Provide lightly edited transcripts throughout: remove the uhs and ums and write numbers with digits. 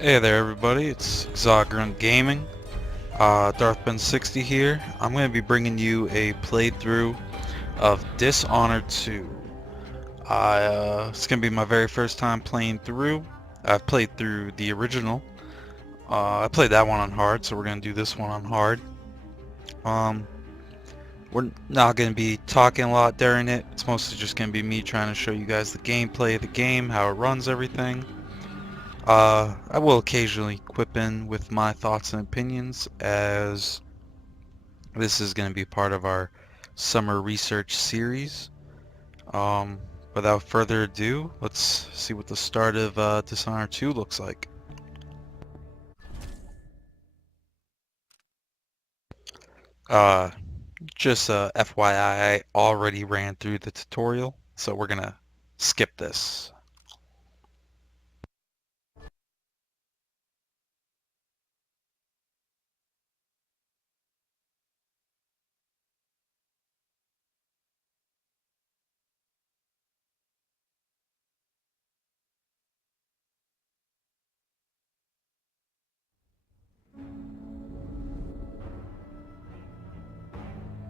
Hey there everybody, it's Grunt Gaming. Darthbin60 here. I'm going to be bringing you a playthrough of Dishonored 2. It's going to be my very first time playing through. I've played through the original. I played that one on hard, so we're going to do this one on hard. Um, we're not going to be talking a lot during it. It's mostly just going to be me trying to show you guys the gameplay of the game, how it runs everything. I will occasionally quip in with my thoughts and opinions, as this is going to be part of our summer research series. Um, Without further ado, let's see what the start of Dishonored 2 looks like. Uh, just FYI, I already ran through the tutorial, so we're going to skip this.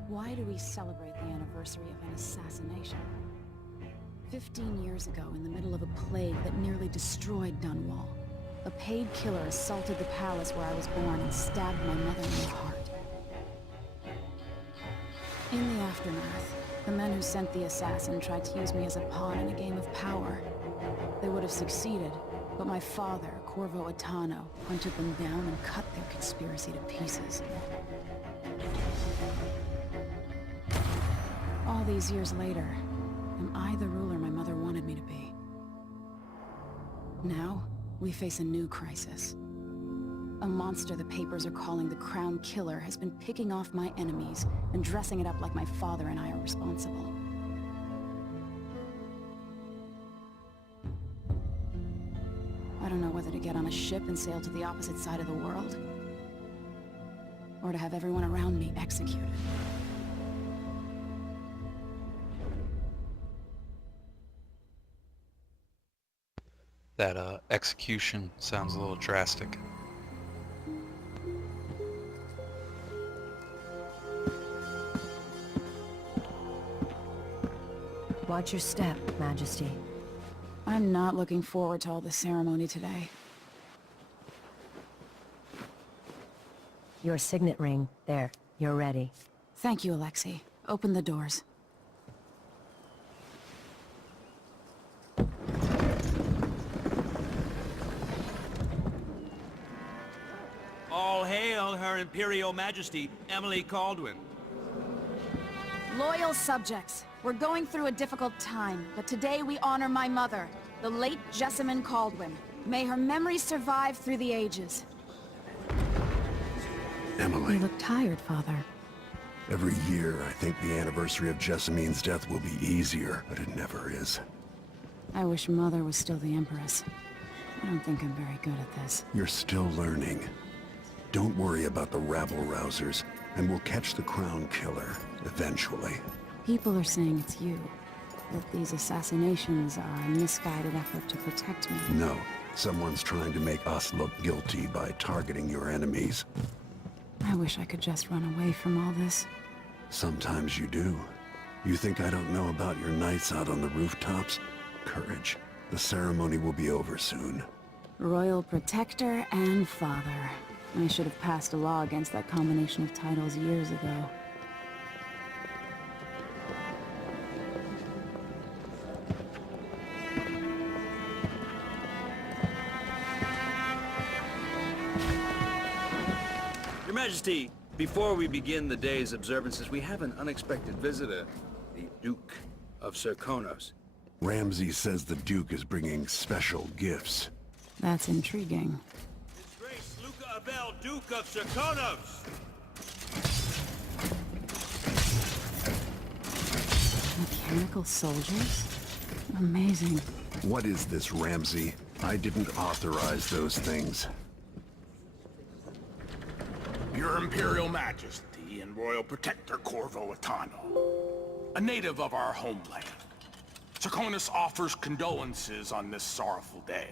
Why do we celebrate the anniversary of an assassination? 15 years ago, in the middle of a plague that nearly destroyed Dunwall, a paid killer assaulted the palace where I was born and stabbed my mother in the heart. In the aftermath, the men who sent the assassin tried to use me as a pawn in a game of power. They would have succeeded, but my father, Corvo Attano, hunted them down and cut their conspiracy to pieces. All these years later, am I the ruler my mother wanted me to be? Now, we face a new crisis. A monster the papers are calling the Crown Killer has been picking off my enemies and dressing it up like my father and I are responsible. I don't know whether to get on a ship and sail to the opposite side of the world, or to have everyone around me executed. That execution sounds a little drastic. Watch your step, Majesty. I'm not looking forward to all the ceremony today. Your signet ring. There. You're ready. Thank you, Alexei. Open the doors. All hail Her Imperial Majesty, Emily Caldwin. Loyal subjects, we're going through a difficult time, but today we honor my mother, the late Jessamine Caldwin. May her memory survive through the ages. Emily, You look tired, Father. every year I think the anniversary of Jessamine's death will be easier, but it never is. I wish Mother was still the Empress. I don't think I'm very good at this. You're still learning. Don't worry about the rabble-rousers, and we'll catch the Crown Killer, eventually. People are saying it's you. That these assassinations are a misguided effort to protect me. No, someone's trying to make us look guilty by targeting your enemies. I wish I could just run away from all this. Sometimes you do. You think I don't know about your nights out on the rooftops? Courage. The ceremony will be over soon. Royal Protector and Father. I should have passed a law against that combination of titles years ago. Your Majesty, before we begin the day's observances, we have an unexpected visitor, the Duke of Serkonos. Ramsay says the Duke is bringing special gifts. That's intriguing. His Grace Luca Abel, Duke of Serkonos! Mechanical soldiers? Amazing. What is this, Ramsay? I didn't authorize those things. Your Imperial Majesty and Royal Protector Corvo Attano, a native of our homeland. Draconis offers condolences on this sorrowful day,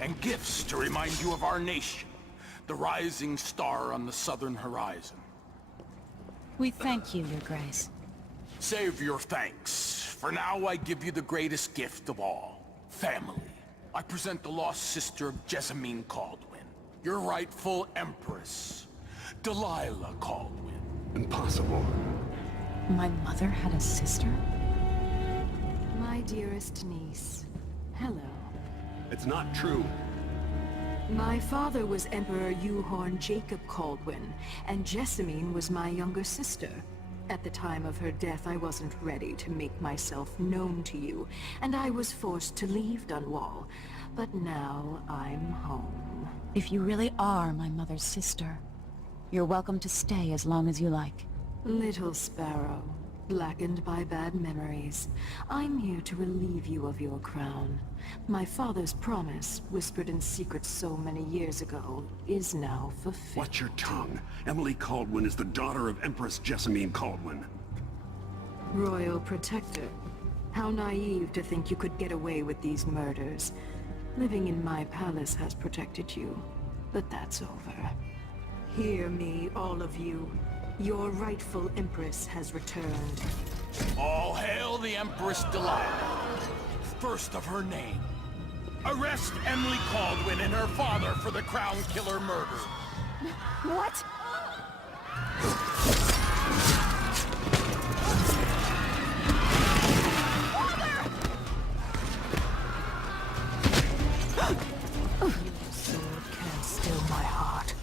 and gifts to remind you of our nation, the rising star on the southern horizon. We thank you, Your Grace. Save your thanks. For now, I give you the greatest gift of all. Family. I present the lost sister of Jessamine Caldwin, your rightful empress, Delilah Caldwin. Impossible. My mother had a sister? My dearest niece, hello. It's not true. My father was Emperor Euhorn Jacob Caldwin, and Jessamine was my younger sister. At the time of her death, I wasn't ready to make myself known to you, and I was forced to leave Dunwall. But now I'm home. If you really are my mother's sister, you're welcome to stay as long as you like. Little sparrow, blackened by bad memories, I'm here to relieve you of your crown. My father's promise, whispered in secret so many years ago, is now fulfilled. Watch your tongue. Emily Caldwin is the daughter of Empress Jessamine Caldwin. Royal Protector. How naive to think you could get away with these murders. Living in my palace has protected you, but that's over. Hear me, all of you. Your rightful Empress has returned. All hail the Empress Delilah, first of her name. Arrest Emily Caldwin and her father for the Crown Killer murder. What? Your sword can't still my heart.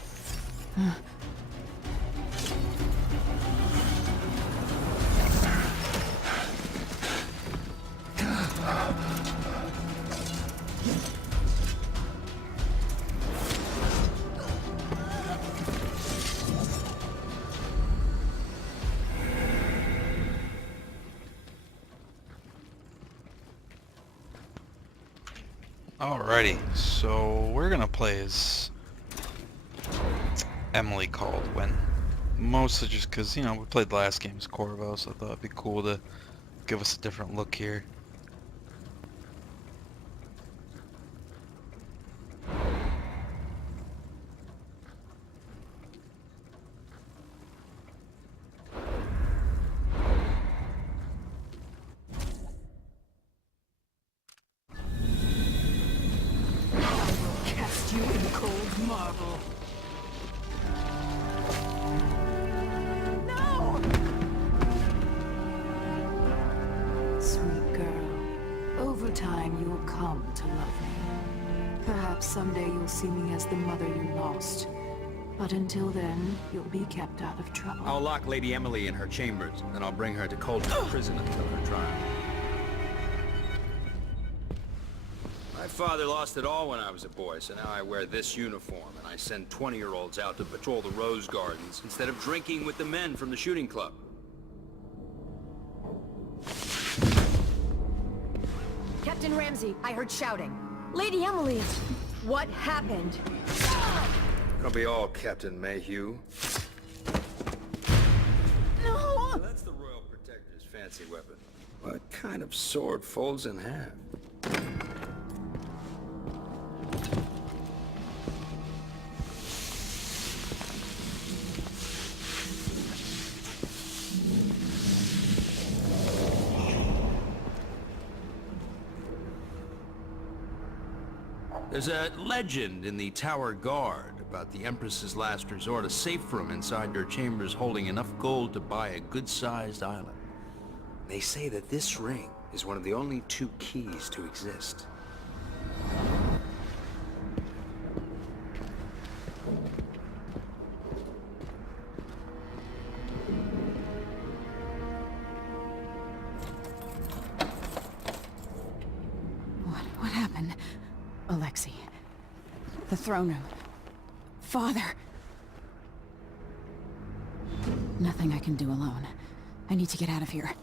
Alrighty, so we're gonna play as Emily Caldwin. Mostly just because, you know, we played the last game as Corvo, so I thought it'd be cool to give us a different look here. Cast you in cold marble. No! Sweet girl, over time you'll come to love me. Perhaps someday you'll see me as the mother you lost. But until then, you'll be kept out of trouble. I'll lock Lady Emily in her chambers, then I'll bring her to Coldman prison until her trial. My father lost it all when I was a boy, so now I wear this uniform, and I send 20-year-olds out to patrol the rose gardens instead of drinking with the men from the shooting club. Captain Ramsey, I heard shouting. Lady Emily, what happened? It'll be all Captain Mayhew. No! So that's the Royal Protector's fancy weapon. What kind of sword folds in half? There's a legend in the Tower Guard about the Empress's last resort, a safe room inside her chambers holding enough gold to buy a good-sized island. They say that this ring is one of the only 2 keys to exist. What happened? Alexei. The throne room. Father! Nothing I can do alone. I need to get out of here.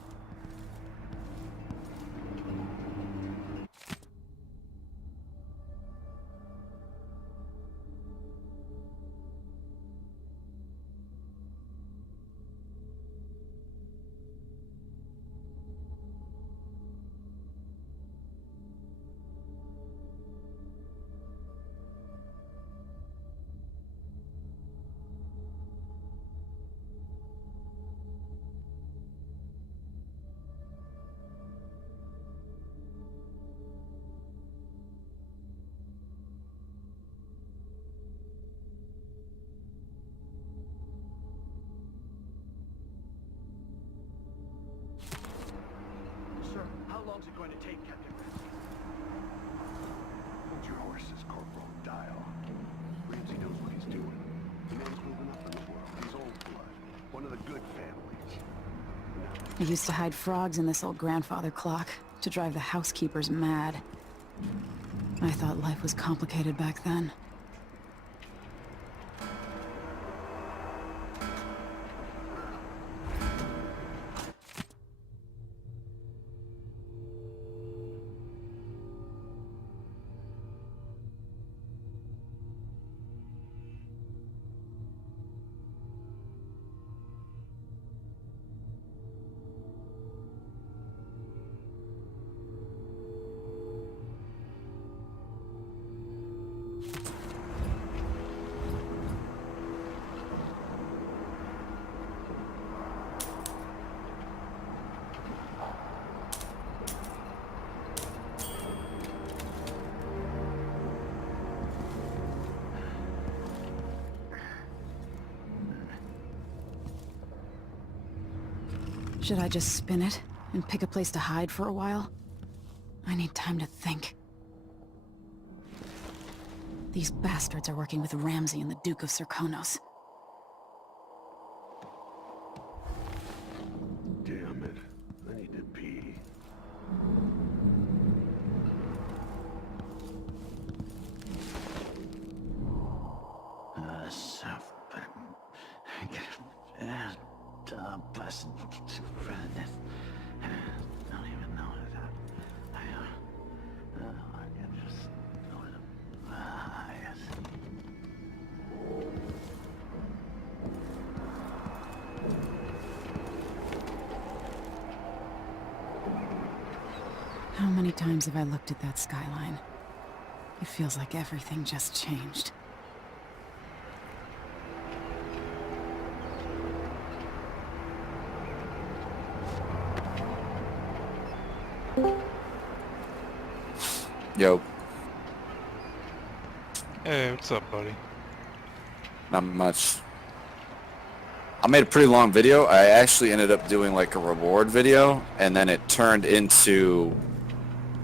long's it going to take, Captain Ramsey? Hold your horses, Corporal Dial. Ramsey knows what he's doing. The man's moving up in the world. He's old blood. One of the good families. I used to hide frogs in this old grandfather clock to drive the housekeepers mad. I thought life was complicated back then. Should I just spin it and pick a place to hide for a while? I need time to think. These bastards are working with Ramsey and the Duke of Serkonos. Damn it. I need to pee. Don't even know that. I can just go to How many times have I looked at that skyline? It feels like everything just changed. Yo, Hey, what's up, buddy? not much. I made a pretty long video. I actually ended up doing like a reward video, and then it turned into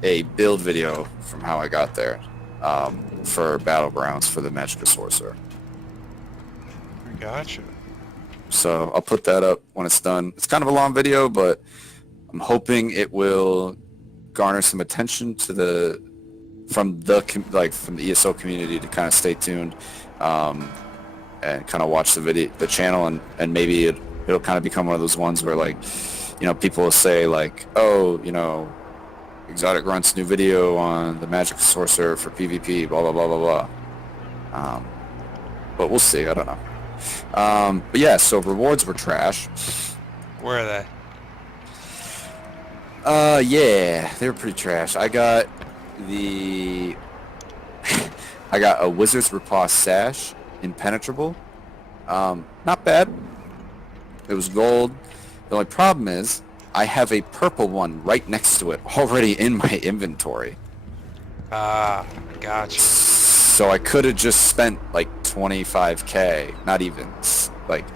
a build video from how I got there for Battlegrounds for the Magical Sorcerer. I gotcha. So I'll put that up when it's done. It's kind of a long video, but I'm hoping it will garner some attention to from the ESO community to kind of stay tuned and kind of watch the channel, and maybe it'll kind of become one of those ones where, like, you know, people will say like, oh, you know, Exotic Grunt's new video on the Magic Sorcerer for PvP, blah blah blah blah blah. But we'll see. I don't know. But yeah, so rewards were trash. Where are they? Yeah, they were pretty trash. I got a Wizard's Riposte Sash, Impenetrable. Not bad. It was gold. The only problem is I have a purple one right next to it already in my inventory. Ah, gotcha. So I could have just spent like 25k, not even, like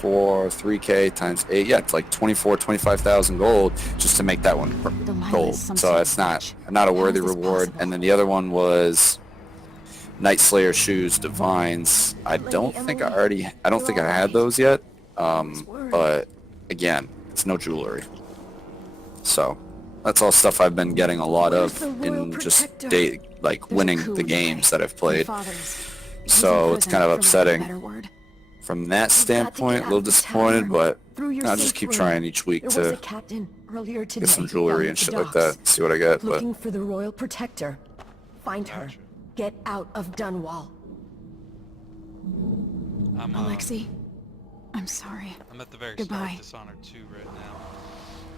3k times 8, yeah, it's like 25,000 gold just to make that one gold. So it's not a worthy reward. And then the other one was Night Slayer shoes, Divines. I don't think I had those yet. But again, it's no jewelry. So that's all stuff I've been getting a lot of in just winning the games that I've played. So it's kind of upsetting. From that standpoint, a little disappointed, but I'll just keep trying each week to get some jewelry and shit like that, see what I get. But Looking for the Royal Protector. Find her. Gotcha. Get out of Dunwall. Alexei, I'm sorry. I'm at the very Goodbye. start of Dishonored 2 right now.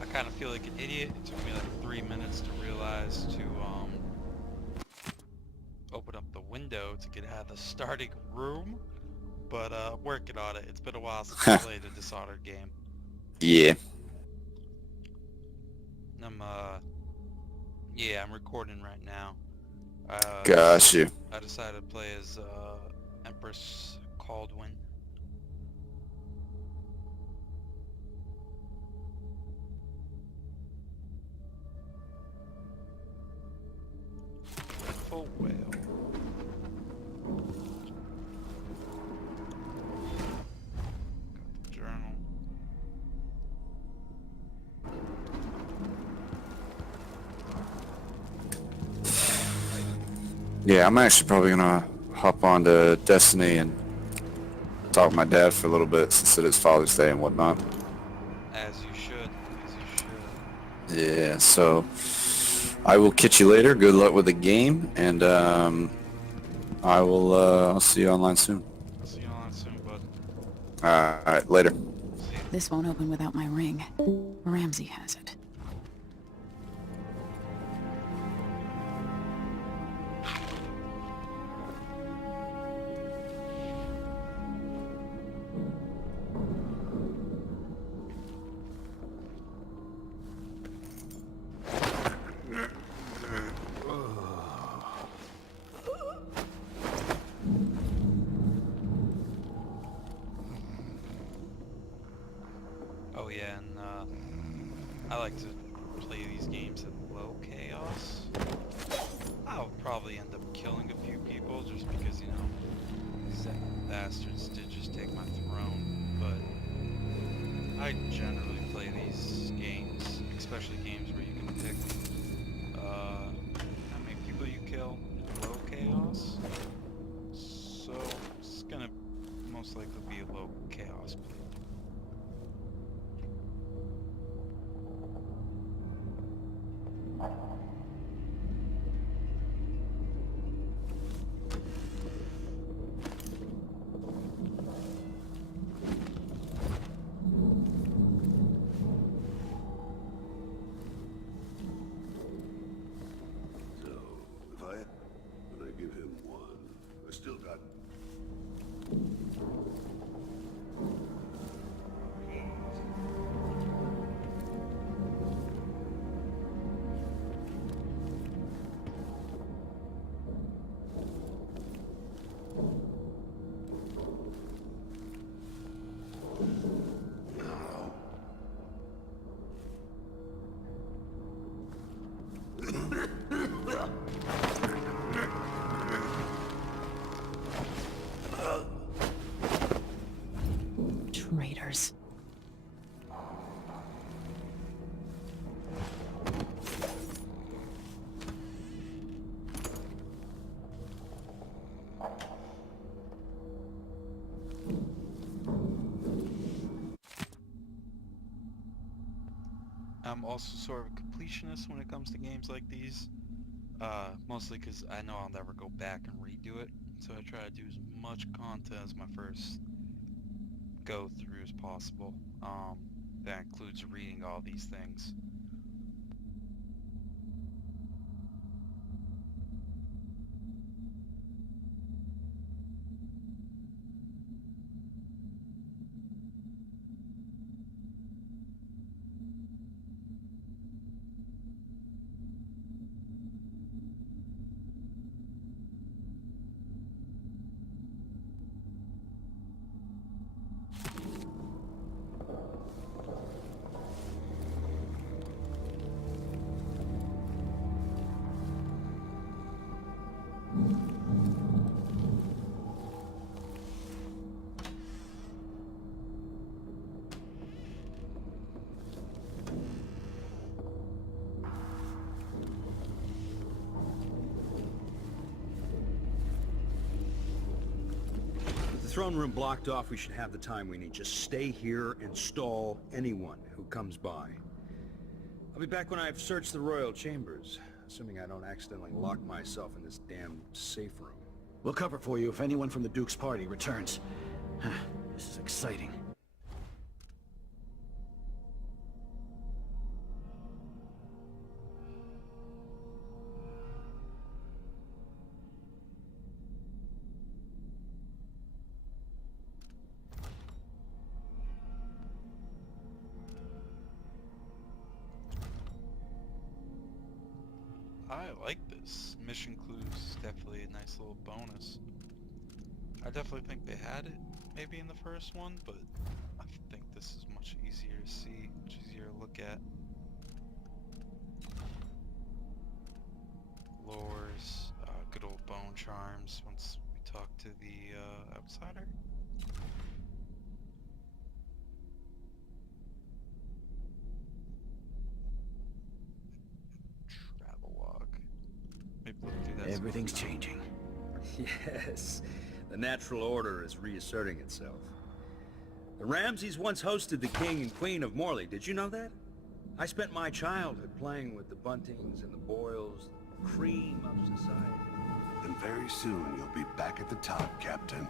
I kind of feel like an idiot. It took me like 3 minutes to realize to open up the window to get out of the starting room. But working on it. It's been a while since I played a Dishonored game. yeah, I'm recording right now. got you. I decided to play as Empress Caldwin. Yeah, I'm actually probably gonna hop on to Destiny and talk with my dad for a little bit since it is Father's Day and whatnot. As you should. As you should. Yeah, so I will catch you later. Good luck with the game, and I'll see you online soon. I'll see you online soon, bud. Alright, later. See ya. This won't open without my ring. Ramsey has it. Oh yeah, and I like to play these games at low chaos. I'll probably end up killing a few people just because, you know, these bastards did just take my throne, but I generally play these games, especially games where you can pick how many people you kill in low chaos. So it's gonna most likely be a low chaos play. When I give him one, I still got... Traitors. I'm also sort of a completionist when it comes to games like these. Mostly because I know I'll never go back and redo it, so I try to do as much content as my first go through as possible. That includes reading all these things. The throne room blocked off, we should have the time we need. Just stay here and stall anyone who comes by. I'll be back when I've searched the royal chambers, assuming I don't accidentally lock myself in this damn safe room. We'll cover for you if anyone from the Duke's party returns. This is exciting. I like this. Mission clues is definitely a nice little bonus. I definitely think they had it maybe in the first one, but I think this is much easier to see, much easier to look at. Lures, good old bone charms once we talk to the outsider. Travel log. Maybe look through that Everything's changing. Yes, the natural order is reasserting itself. The Ramseys once hosted the king and queen of Morley. Did you know that? I spent my childhood playing with the Buntings and the Boyles, the cream of society. And very soon you'll be back at the top, Captain.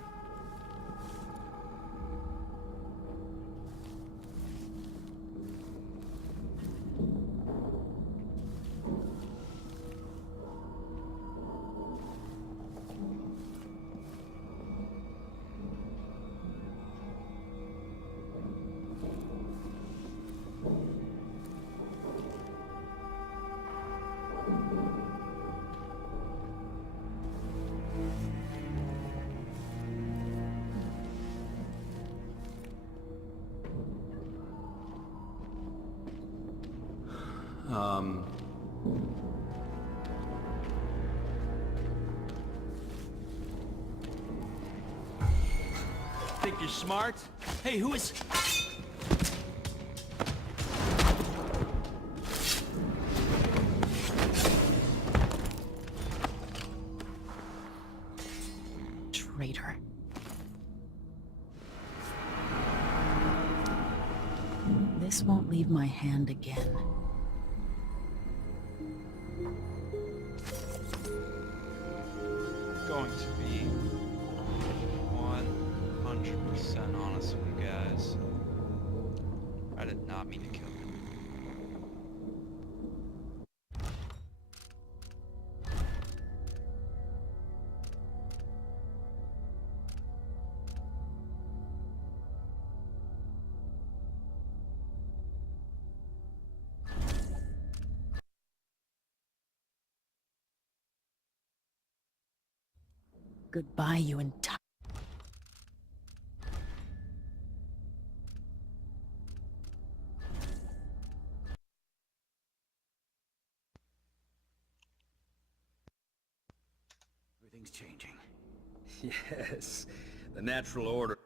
Think you're smart? Hey, who is... Traitor. This won't leave my hand again. Going to be 100% honest with you guys. I did not mean to kill him. Goodbye, you entire... Everything's changing. Yes, the natural order.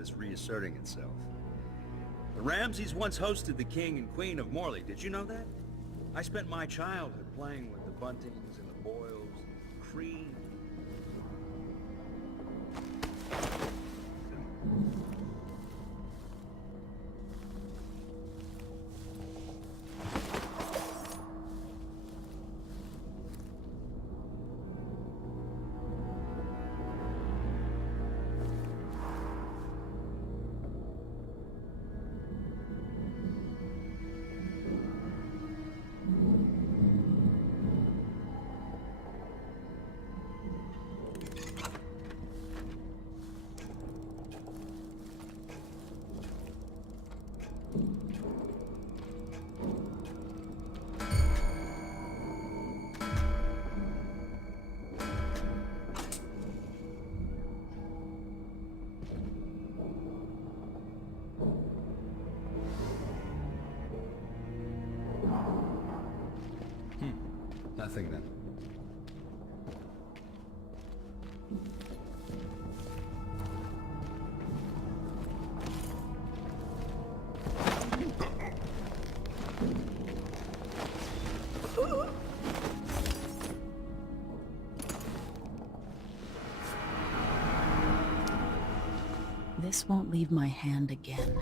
Is reasserting itself. The Ramseys once hosted the king and queen of Morley. Did you know that? I spent my childhood playing with the Buntings and the Boyles, cream. Nothing then. This won't leave my hand again.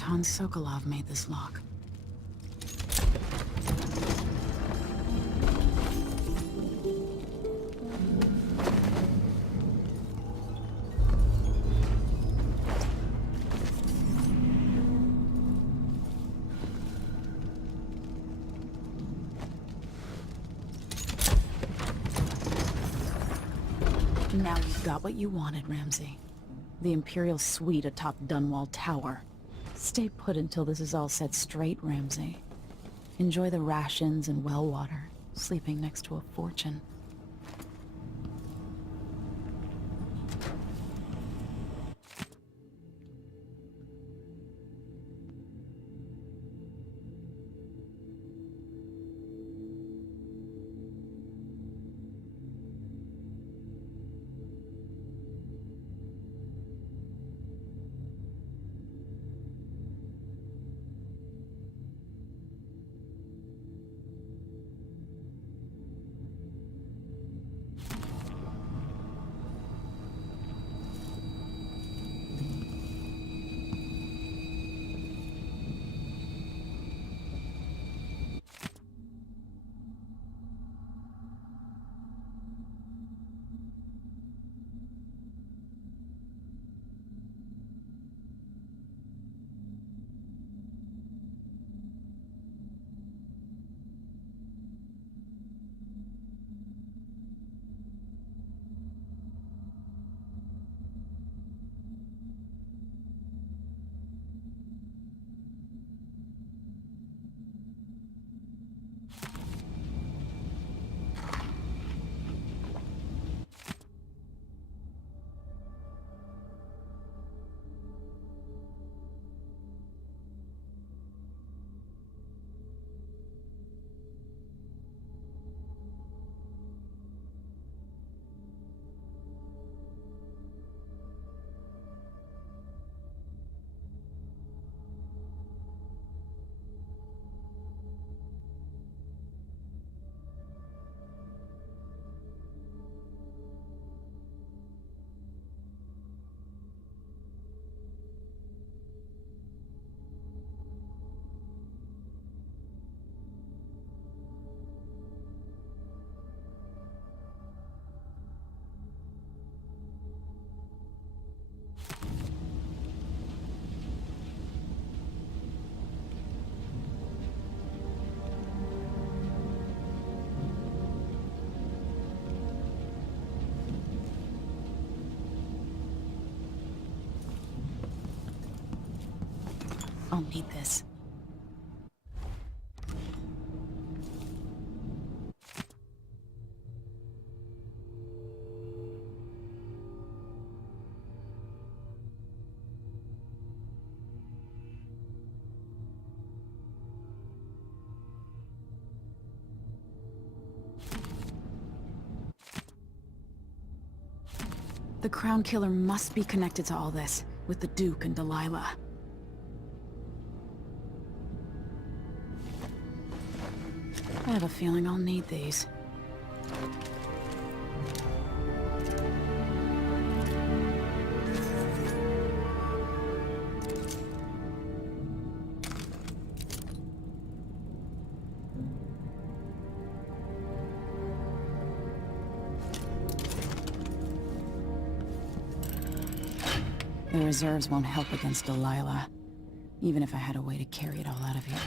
Anton Sokolov made this lock. Now you've got what you wanted, Ramsey. The Imperial suite atop Dunwall Tower. Stay put until this is all set straight, Ramsey. Enjoy the rations and well water, sleeping next to a fortune. I'll need this. The Crown Killer must be connected to all this, with the Duke and Delilah. I have a feeling I'll need these. The reserves won't help against Delilah, even if I had a way to carry it all out of here.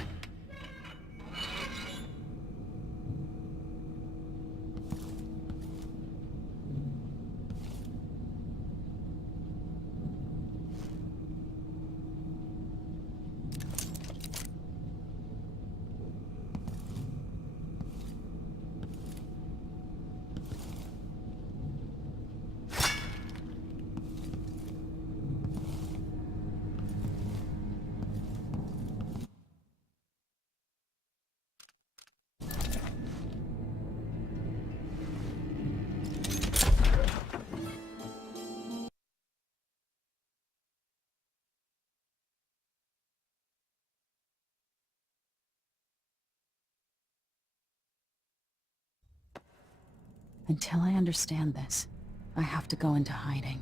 Until I understand this, I have to go into hiding.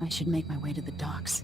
I should make my way to the docks.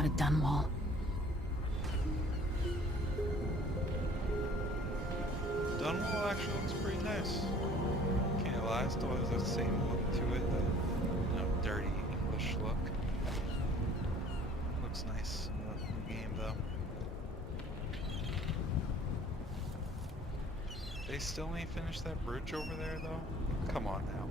out of Dunwall. Dunwall actually looks pretty nice. Can't lie, still has that same look to it, dirty English look. Looks nice in the game though. They still ain't finished that bridge over there though? Come on now.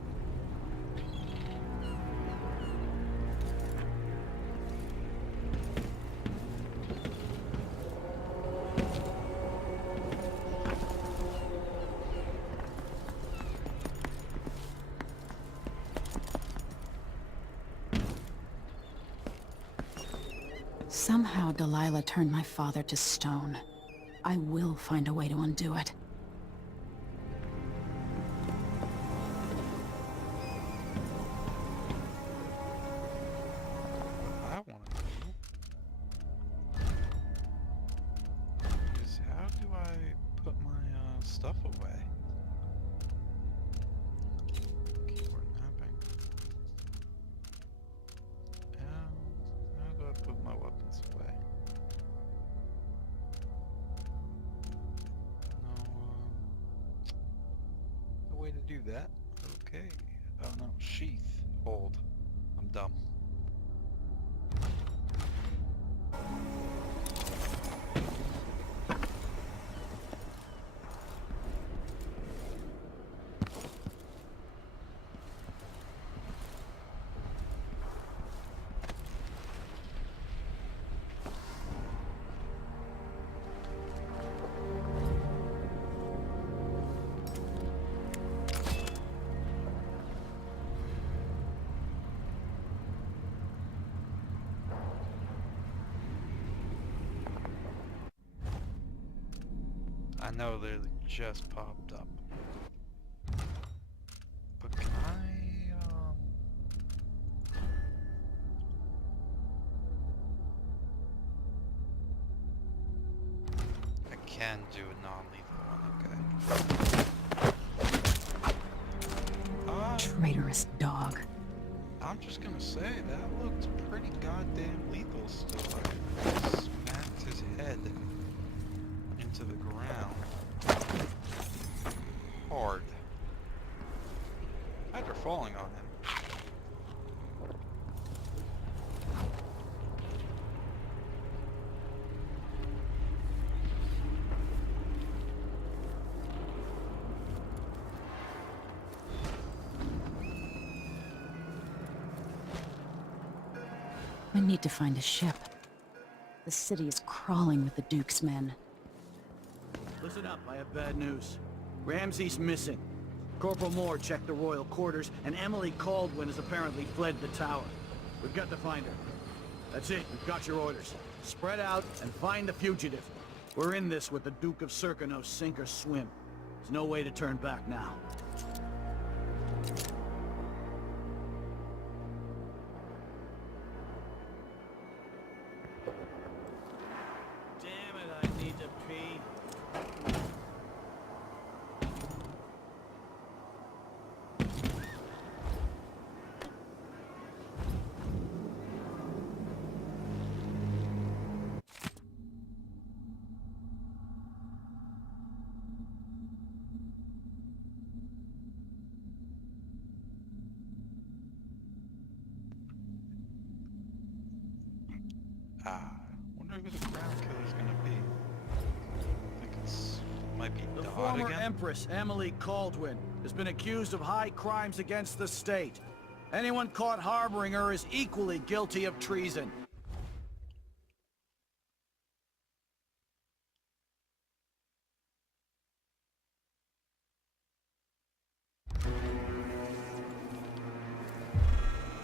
Somehow Delilah turned my father to stone. I will find a way to undo it. I want to know is how do I put my stuff away? Keyboard mapping. How do I put my weapons away? No way to do that. Okay. Oh no, sheath. Hold. I'm dumb. I know they just popped up. But can I can do a non-lethal one, okay. Traitorous dog. I'm just gonna say, that looked pretty goddamn lethal still. I smacked his head into the ground. Hard. After falling on him. We need to find a ship. The city is crawling with the Duke's men. Listen up, I have bad news. Ramsey's missing. Corporal Moore checked the royal quarters, and Emily Caldwin has apparently fled the tower. We've got to find her. That's it, we've got your orders. Spread out and find the fugitive. We're in this with the Duke of Serkino, sink or swim. There's no way to turn back now. Damn it, I need to pee. Wonder who the crown killer's gonna be. I think might be The Dodd former again. Empress, Emily Caldwin, has been accused of high crimes against the state. Anyone caught harboring her is equally guilty of treason.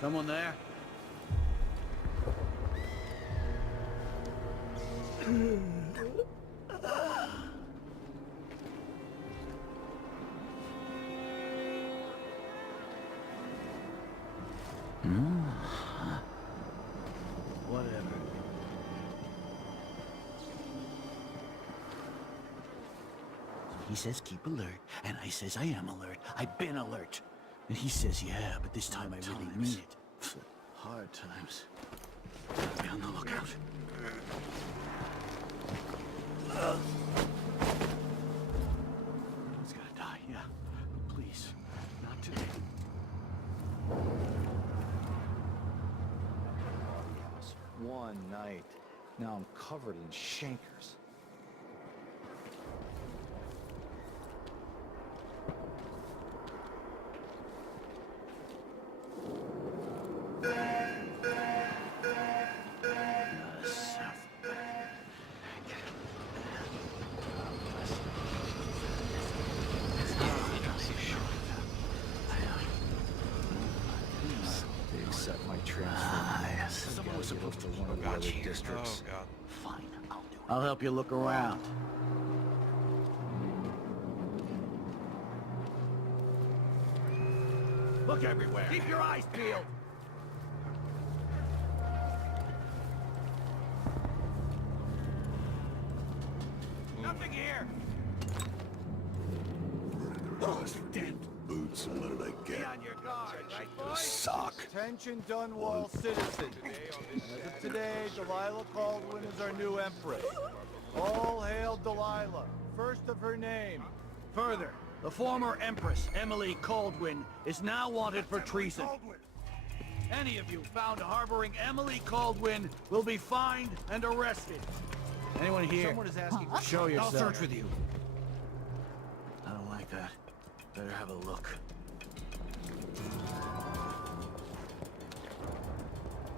Someone there? Whatever. He says keep alert, and I says I am alert. I've been alert. And he says, yeah, but this time I really mean it. Hard times. Be on the lookout. one night. Now I'm covered in chancres. Someone was supposed to one of the other districts. Oh god. Fine, I'll do it. I'll help you look around. Look everywhere. Keep your eyes peeled. Nothing here. Those damn boots, and what did I Be get? on your guard, right, boys? Sock. Attention Dunwall citizens. As of today, Delilah Caldwin is our new empress. All hail Delilah, first of her name. Further, the former Empress, Emily Caldwin, is now wanted for treason. Any of you found harboring Emily Caldwin will be fined and arrested. Anyone here? Someone is asking for Show yourself. I'll search with you. I don't like that. Better have a look.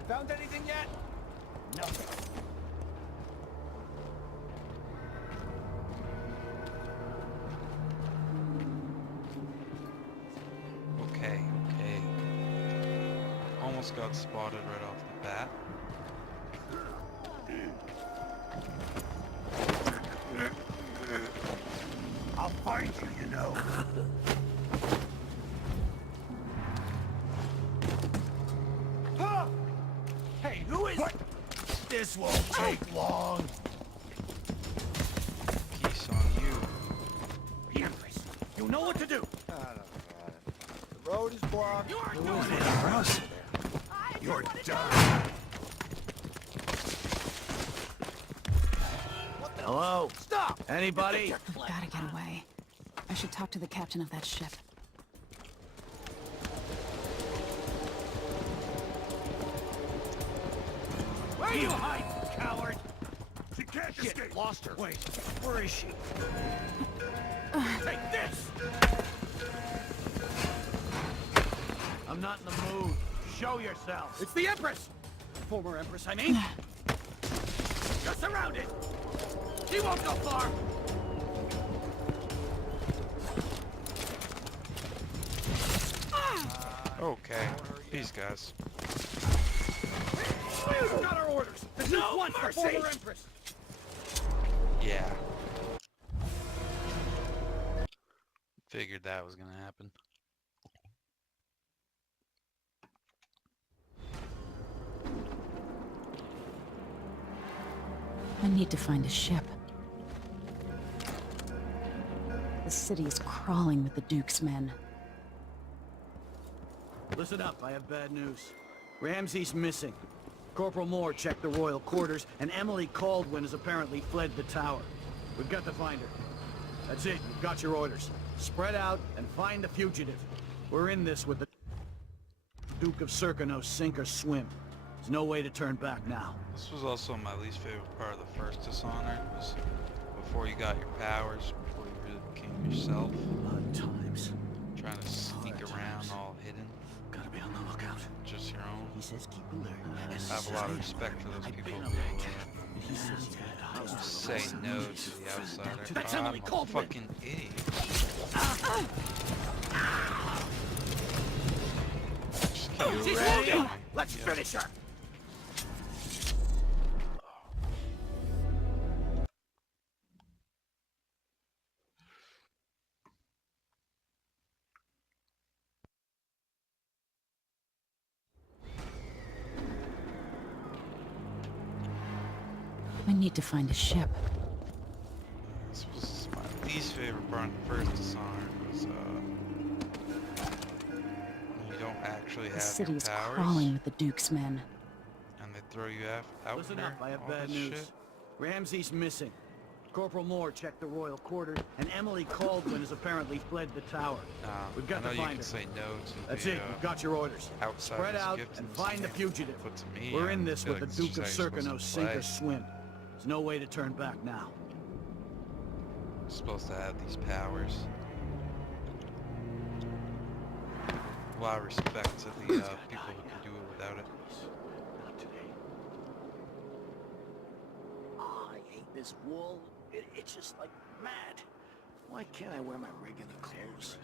Found anything yet? Nothing. Okay. Almost got spotted right off the bat. I'll find you, you know. Hey, who is... What? This won't take long. Peace on you. The Empress, you know what to do. I don't got it. The road is blocked. You aren't doing it, Empress. You're done. Hello? Stop! Anybody? We've gotta get away. I should talk to the captain of that ship. Where are you hiding, coward? She can't Shit, escape. lost her. Wait, where is she? Take this! I'm not in the mood. Show yourself. It's the Empress! Former Empress, I mean. You're surrounded! She won't go far! Okay. Peace, guys. We've got our orders! The Duke wants the former Empress! Yeah. Figured that was gonna happen. I need to find a ship. The city is crawling with the Duke's men. Listen up, I have bad news. Ramsey's missing. Corporal Moore checked the royal quarters, and Emily Caldwin has apparently fled the tower. We've got to find her. That's it, you've got your orders. Spread out and find the fugitive. We're in this with the Duke of Circano, sink or swim. There's no way to turn back now. This was also my least favorite part of the first Dishonored, was before you got your powers, before you really became yourself. Odd times. Trying to sneak around all hidden. Gotta be on the lookout. Just your own. He says keep alert. I have a lot of respect for those people who He says say no to the outsider. That's I'm Emily a Caldwin. fucking idiot. Just keep She's ready. moving! Let's finish her! I need to find a ship. This was my least favorite part of the first Dishonored was, you don't actually The have city your is powers, crawling with the Duke's men. and they throw you out Listen there, up, I have all bad this news. shit. Ramsey's missing. Corporal Moore checked the royal quarters, and Emily Caldwin has apparently fled the tower. We've got to I know you find can her. say no to That's the, it. We've got your orders. outsider's Spread out gift and and find the see fugitive. what to me, We're I in this feel with like the this is Duke of how you're supposed Serkino to sink play. or swim. There's no way to turn back now. You're supposed to have these powers. A lot of respect to the people who can do it without it. Not today. Oh, I hate this wool. It itches like mad. Why can't I wear my regular clothes?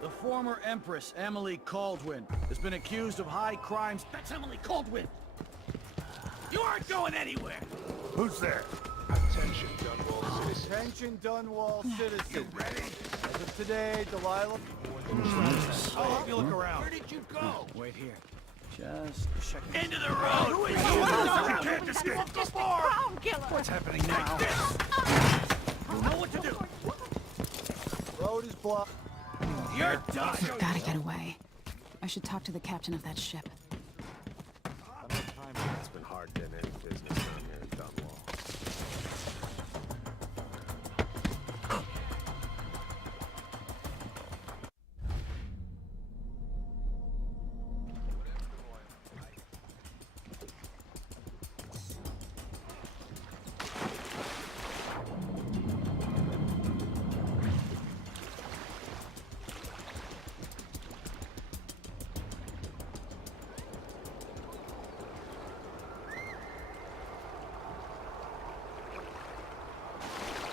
The former Empress, Emily Caldwin, has been accused of high crimes. That's Emily Caldwin! You aren't going anywhere! Who's there? Attention, Dunwall citizens. Attention, Dunwall citizens. You ready? As of today, Delilah... I'll help you look around. Where did you go? Wait here. Just check Into the road! Who is you? You can't escape! What's happening now? You know what to do. Road is blocked. You're done. Gotta get away. I should talk to the captain of that ship. It's been hard doing any business down here in Dunwall.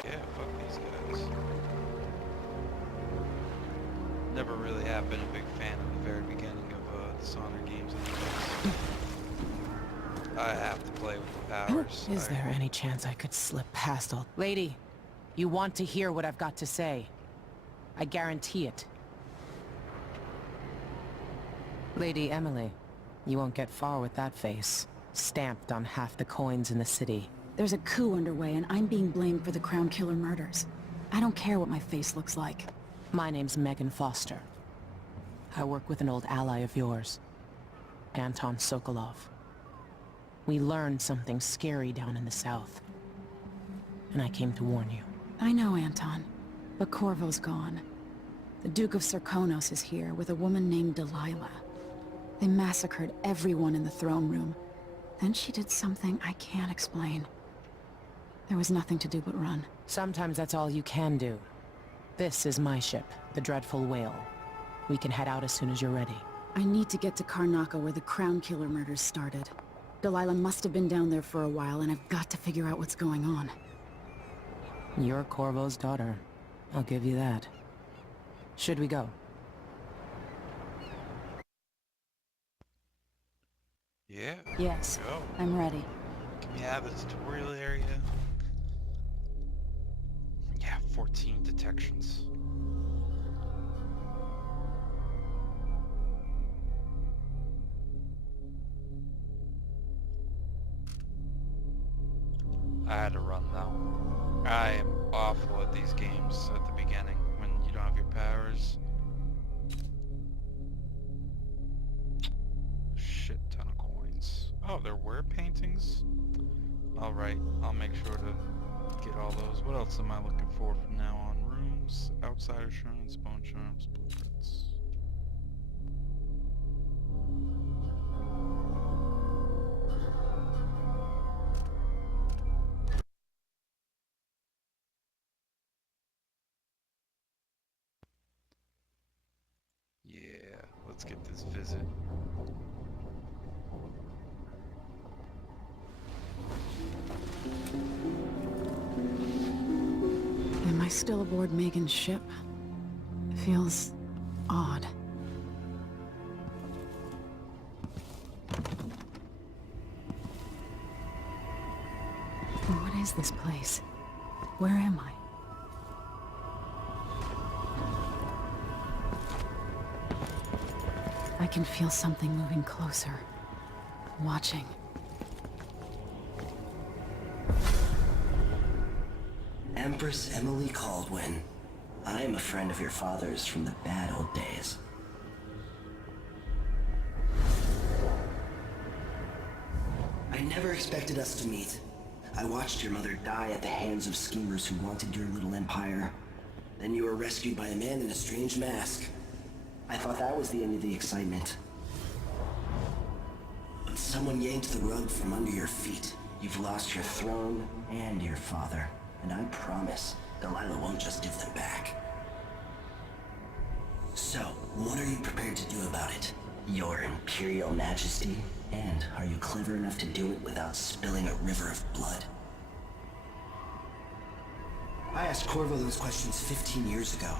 Yeah, fuck these guys. Never really have been a big fan of the very beginning of Dishonored games anyways. I have to play with the powers. Is there any chance I could slip past all... Lady, you want to hear what I've got to say. I guarantee it. Lady Emily, you won't get far with that face. Stamped on half the coins in the city. There's a coup underway, and I'm being blamed for the Crown Killer murders. I don't care what my face looks like. My name's Megan Foster. I work with an old ally of yours, Anton Sokolov. We learned something scary down in the south, and I came to warn you. I know, Anton, but Corvo's gone. The Duke of Serkonos is here with a woman named Delilah. They massacred everyone in the throne room. Then she did something I can't explain. There was nothing to do but run. Sometimes that's all you can do. This is my ship, the Dreadful Whale. We can head out as soon as you're ready. I need to get to Karnaca where the Crown Killer murders started. Delilah must have been down there for a while, and I've got to figure out what's going on. You're Corvo's daughter. I'll give you that. Should we go? Yeah. Yes, Go. I'm ready. Can we have a tutorial area? Yeah, 14 detections. I had to run though. I am awful at these games at the beginning when you don't have your powers. Shit ton of coins. Oh, there were paintings? Alright, I'll make sure to get all those. What else am I looking for from now on? Rooms, outsider shrines, bone charms, blueprints. Yeah, let's get this visit. Am I still aboard Megan's ship? It feels odd. What is this place? Where am I? I can feel something moving closer. Watching. Empress Emily Caldwin. I'm a friend of your father's from the bad old days. never expected us to meet. I watched your mother die at the hands of schemers who wanted your little empire. Then you were rescued by a man in a strange mask. I thought that was the end of the excitement. But someone yanked the rug from under your feet. You've lost your throne and your father. And I promise, Delilah won't just give them back. So, what are you prepared to do about it? Your Imperial Majesty? And are you clever enough to do it without spilling a river of blood? I asked Corvo those questions 15 years ago.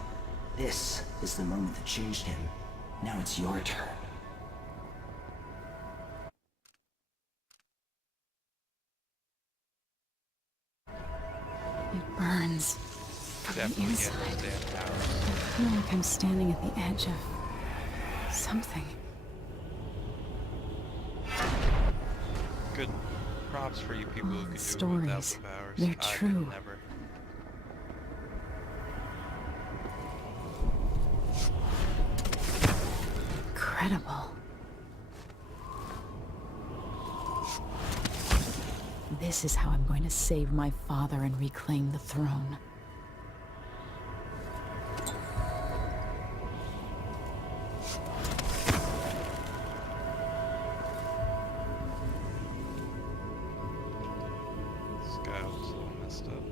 This is the moment that changed him. Now it's your turn. It burns from the Definitely inside. get those damn powers. I feel like I'm standing at the edge of something. Good props for you people who can do it without Stories, the powers. they're I could true. never. Incredible. This is how I'm going to save my father and reclaim the throne. This guy was a little messed up.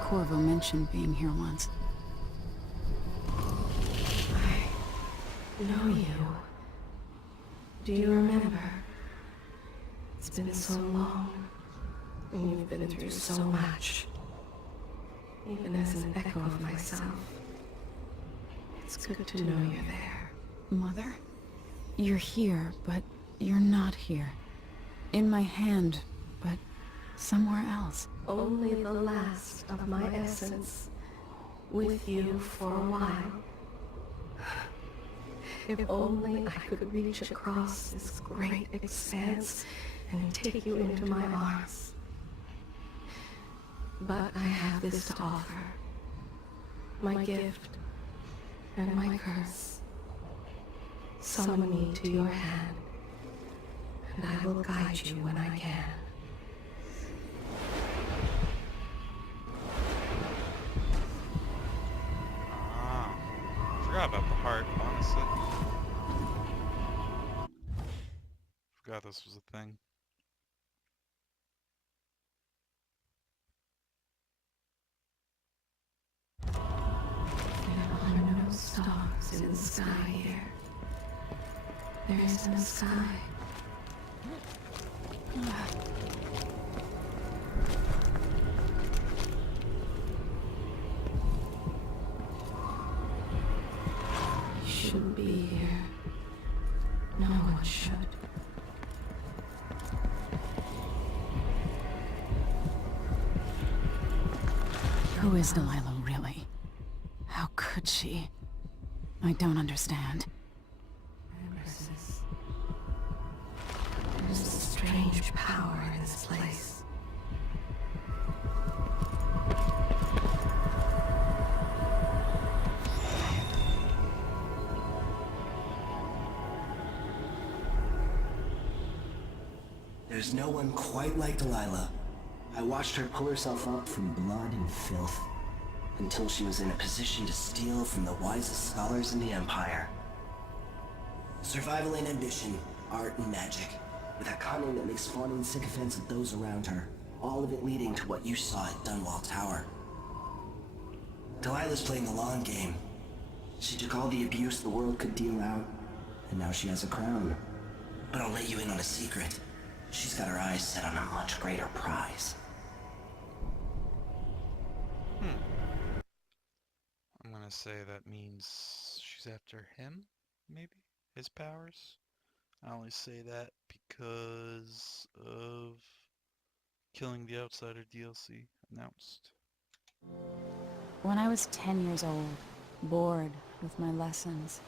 Corvo mentioned being here once. I know you. Do you remember? It's been so long, and you've been through so much. Even as an echo of myself, it's good to know you're there. Mother? You're here, but you're not here. In my hand, but somewhere else. Only the last of my essence, with you for a while. If only I could reach across this great expanse and take you into my arms. But I have this to offer. My gift and my curse. Summon me to your hand, and I will guide you when I can. Forgot about the heart, honestly. Forgot this was a thing. There are no stars in the sky here. There is no sky. You shouldn't be here. No one should. Who is Delilah, really? How could she? I don't understand. Empresses. There's a strange power in this place. There's no one quite like Delilah. I watched her pull herself up from blood and filth, until she was in a position to steal from the wisest scholars in the Empire. Survival and ambition, art and magic, with a cunning that makes fawning sycophants of those around her, all of it leading to what you saw at Dunwall Tower. Delilah's playing the long game. She took all the abuse the world could deal out, and now she has a crown. But I'll let you in on a secret. She's got her eyes set on a much greater prize. I'm gonna say that means she's after him, maybe? His powers? I only say that because of Killing the Outsider DLC announced. When I was 10 years old, bored with my lessons,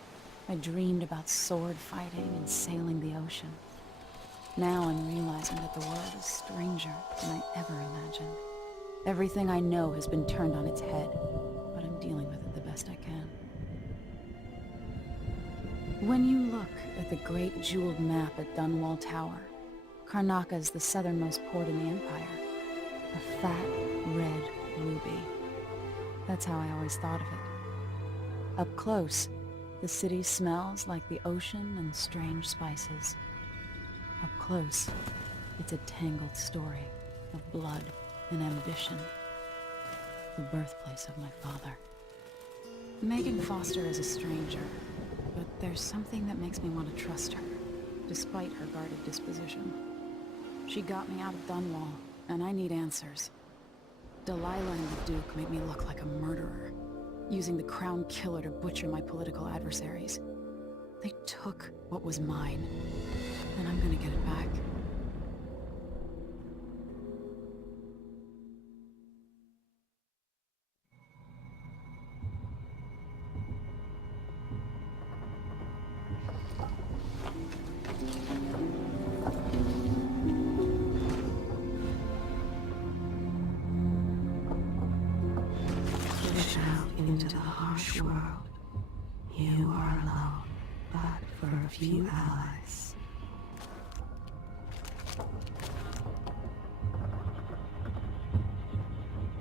I dreamed about sword fighting and sailing the ocean. Now I'm realizing that the world is stranger than I ever imagined. Everything I know has been turned on its head, but I'm dealing with it the best I can. When you look at the great jeweled map at Dunwall Tower, Karnaca is the southernmost port in the Empire. A fat, red ruby. That's how I always thought of it. Up close, the city smells like the ocean and strange spices. Up close, it's a tangled story of blood and ambition. The birthplace of my father. Megan Foster is a stranger, but there's something that makes me want to trust her, despite her guarded disposition. She got me out of Dunwall, and I need answers. Delilah and the Duke made me look like a murderer, using the Crown Killer to butcher my political adversaries. They took what was mine, and I'm gonna get it back. Into the harsh world. You are alone, but for a few allies.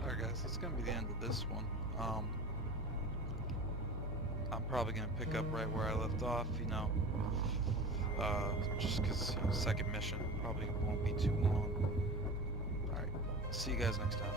Alright guys, that's gonna be the end of this one. I'm probably gonna pick up right where I left off, you know, just because second mission probably won't be too long. Alright, see you guys next time.